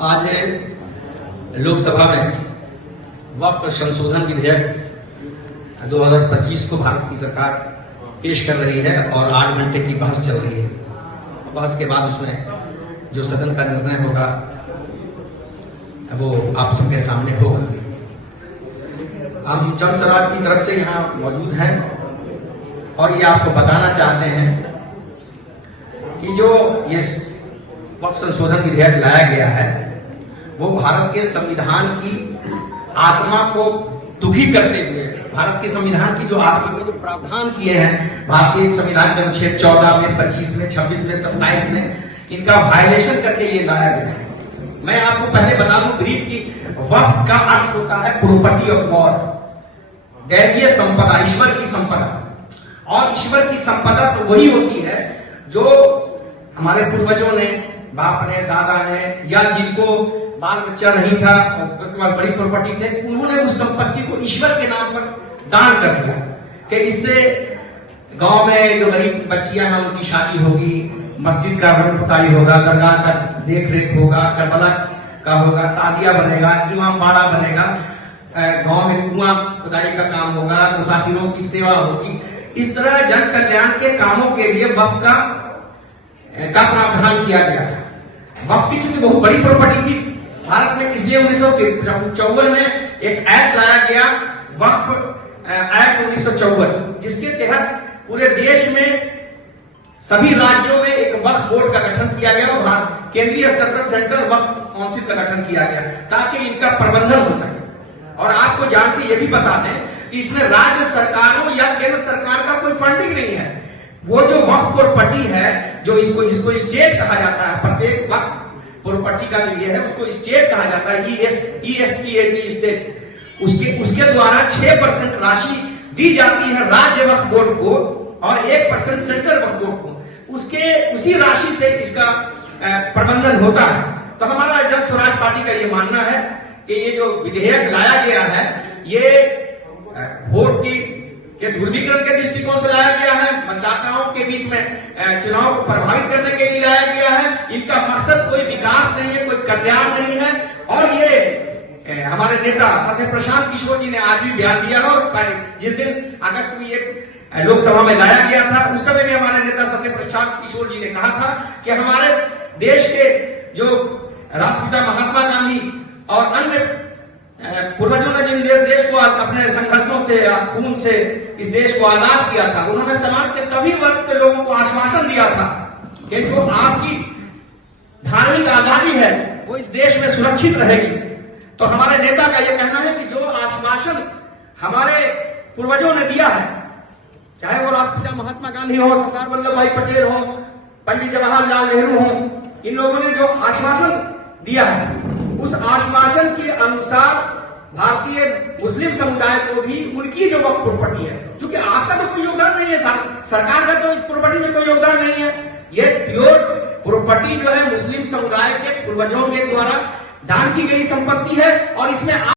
आज लोकसभा में वक्फ संशोधन विधेयक 2025 को भारत की सरकार पेश कर रही है और 8 घंटे की बहस चल रही है। बहस के बाद उसमें जो सदन का निर्णय होगा वो आप सबके सामने होगा। हम जन स्वराज की तरफ से यहाँ मौजूद हैं और ये आपको बताना चाहते हैं कि जो ये वक्फ संशोधन विधेयक लाया गया है वो भारत के संविधान की आत्मा को दुखी करते हुए, भारत के संविधान की जो आत्मा में जो प्रावधान किए हैं भारतीय संविधान के अनुच्छेद 14 में, 25 में, 26 में, 27 में, इनका वायलेशन करके ये लाया गया है। मैं आपको पहले बता दूं ब्रीफ की वक्फ का अर्थ होता है प्रॉपर्टी ऑफ गॉड, दैवीय संपदा, ईश्वर की संपदा। और ईश्वर की संपदा तो वही होती है जो हमारे पूर्वजों ने, बाप ने, दादा ने, या जिनको बाल बच्चा नहीं था उसके बाद बड़ी प्रॉपर्टी थे, उन्होंने उस संपत्ति को ईश्वर के नाम पर दान कर दिया कि इससे गांव में जो गरीब बच्चियां हैं उनकी शादी होगी, मस्जिद का रंग पुताई होगा, दरगाह का देख रेख होगा, करबला का होगा, ताजिया बनेगा, इमाम बाड़ा बनेगा, गांव में कुआं खुदाई का काम होगा, मुसाफिरों की सेवा होगी। इस तरह जन कल्याण के कामों के लिए वक्फ का प्रावधान किया गया था। वक्फ की चूंकि बहुत बड़ी प्रॉपर्टी थी, भारत में इसलिए 1954 में एक एक्ट लाया गया, वक्फ एक्ट 1954, जिसके तहत पूरे देश में सभी राज्यों में एक वक्फ बोर्ड का गठन किया गया और केंद्रीय स्तर पर सेंट्रल वक्फ काउंसिल का गठन किया गया ताकि इनका प्रबंधन हो सके। और आपको जानते ये भी बता दें कि इसमें राज्य सरकारों या केंद्र सरकार का कोई फंडिंग नहीं है। वो जो वक्फ प्रॉपर्टी है, जो जिसको स्टेट कहा जाता है, प्रत्येक वक्फ प्रॉपर्टी का जो ये है उसको स्टेट कहा जाता है, ESTAT स्टेट, उसके द्वारा 6% राशि दी जाती है राज्य वक्फ बोर्ड को और 1% सेंट्रल वक्फ बोर्ड को। उसी राशि से इसका प्रबंधन होता है। तो हमारा जन स्वराज पार्टी का ये मानना है कि ये जो विधेयक लाया गया है ये वोट के ध्रुवीकरण के दृष्टिकोण से लाया गया है, मतदाताओं के बीच में चुनाव को प्रभावित करने के लिए लाया गया है। इनका मकसद कोई विकास नहीं है, कोई कल्याण नहीं है। और ये हमारे नेता सत्य प्रशांत किशोर जी ने आज भी बयान दिया और जिस दिन अगस्त में एक लोकसभा में लाया गया था उस समय भी हमारे नेता सत्य प्रशांत किशोर जी ने कहा था कि हमारे देश के जो राष्ट्रपिता महात्मा गांधी और अन्य पूर्वजों ने जिन देश को अपने संघर्षों से, खून से इस देश को आजाद किया था, उन्होंने समाज के सभी वर्ग के लोगों को आश्वासन दिया था कि जो आपकी धार्मिक आजादी है वो इस देश में सुरक्षित रहेगी। तो हमारे नेता का यह कहना है कि जो आश्वासन हमारे पूर्वजों ने दिया है, चाहे वो राष्ट्रपिता महात्मा गांधी हो, सरदार वल्लभ भाई पटेल हो, पंडित जवाहरलाल नेहरू हो, इन लोगों ने जो आश्वासन दिया है उस आश्वासन के अनुसार भारतीय मुस्लिम समुदाय को भी उनकी जो वक्फ प्रॉपर्टी है, क्योंकि आपका तो कोई योगदान नहीं है, सरकार का तो इस प्रॉपर्टी में कोई योगदान नहीं है, ये प्योर प्रॉपर्टी जो है मुस्लिम समुदाय के पूर्वजों के द्वारा दान की गई संपत्ति है और इसमें